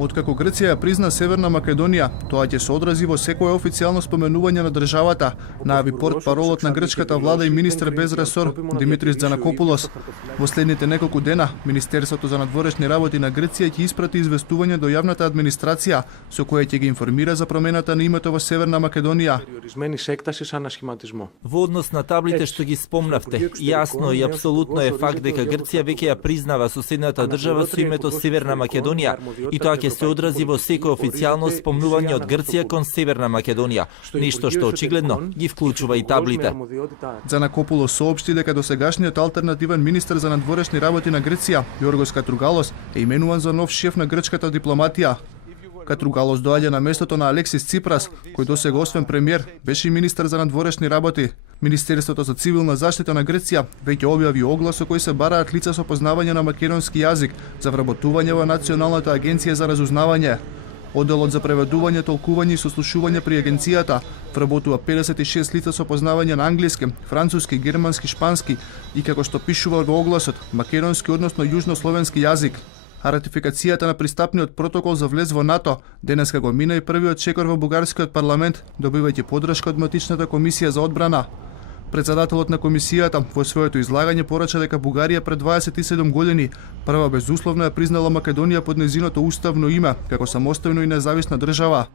Откако Грција ја призна Северна Македонија, тоа ќе се одрази во секое официјално споменување на државата, најави портпаролот на грчката влада и министер без ресор Димитрис Дзанакопулос. Во следните неколку дена, Министерството за надворешни работи на Грција ќе испрати известување до јавната администрација, со кое ќе ги информира за промената на името во Северна Македонија. Во однос на таблите што ги спомнавте, јасно и апсолутно е факт дека Грција веќе ја признава соседната држава со името Северна Македонија и тоа ќе се одрази во секој официјално спомнување од Грција кон Северна Македонија, нешто што очигледно ги вклучува и таблите. Дзанакопулос соопшти дека досегашниот алтернативен министер за надворешни работи на Грција, Јоргос Катругалос, е именуван за нов шеф на грчката дипломатија. Катругалос доаѓа на местото на Алексис Ципрас, кој досега освен премиер беше и министер за надворешни работи. Министерството за цивилна заштита на Грција веќе објави оглас со кој се бараат лица со познавање на македонски јазик за вработување во Националната агенција за разузнавање. Одделот за преведување, толкување и сослушување при агенцијата вработува 56 лица со познавање на англиски, француски, германски, шпански и, како што пишува во огласот, македонски односно јужнословенски јазик. А ратификацијата на пристапниот протокол за влез во НАТО денеска го мина и првиот чекор во бугарскиот парламент, добивајќи поддршка од матичната комисија за одбрана. Председателот на комисијата во своето излагање порача дека Бугарија пред 27 години прва безусловно ја признала Македонија под нејзиното уставно име како самостојно и независна држава.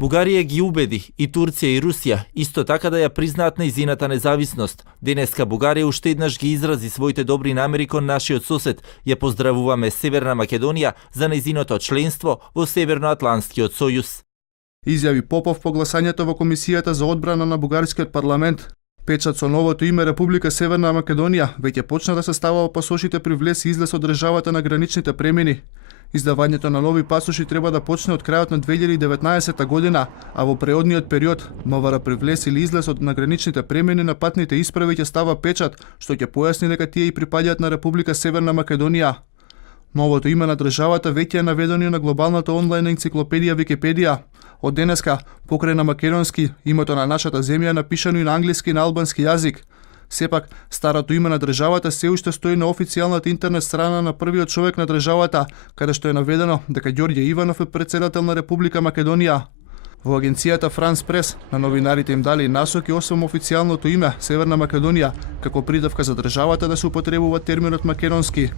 Бугарија ги убеди и Турција и Русија исто така да ја признаат нејзината независност. Денеска Бугарија уште еднаш ги изрази своите добри намери кон нашиот сосед. Ја поздравуваме Северна Македонија за нејзиното членство во Северноатлантскиот сојуз. Изјави Попов по гласањето во комисијата за одбрана на бугарскиот парламент. Печат со новото име Република Северна Македонија веќе почна да се ставува пасошите при влез и излез од државата на граничните премини. Издавањето на нови пасоши треба да почне од крајот на 2019 година, а во преодниот период МВР при влез или излез од на граничните премини на патните исправи ќе става печат, што ќе појасни дека тие и припаѓаат на Република Северна Македонија. Новото име на државата веќе е наведено на глобалната онлайн енциклопедија Википедија. Од денеска, покрај на македонски, името на нашата земја е напишано и на англиски и на албански јазик. Сепак, старото име на државата се уште стои на официјалната интернет страна на првиот човек на државата, каде што е наведено дека Ѓорѓе Иванов е председател на Република Македонија. Во агенцијата Франс Прес на новинарите им дали насоки освен официјалното име Северна Македонија, како придавка за државата да се употребува терминот македонски.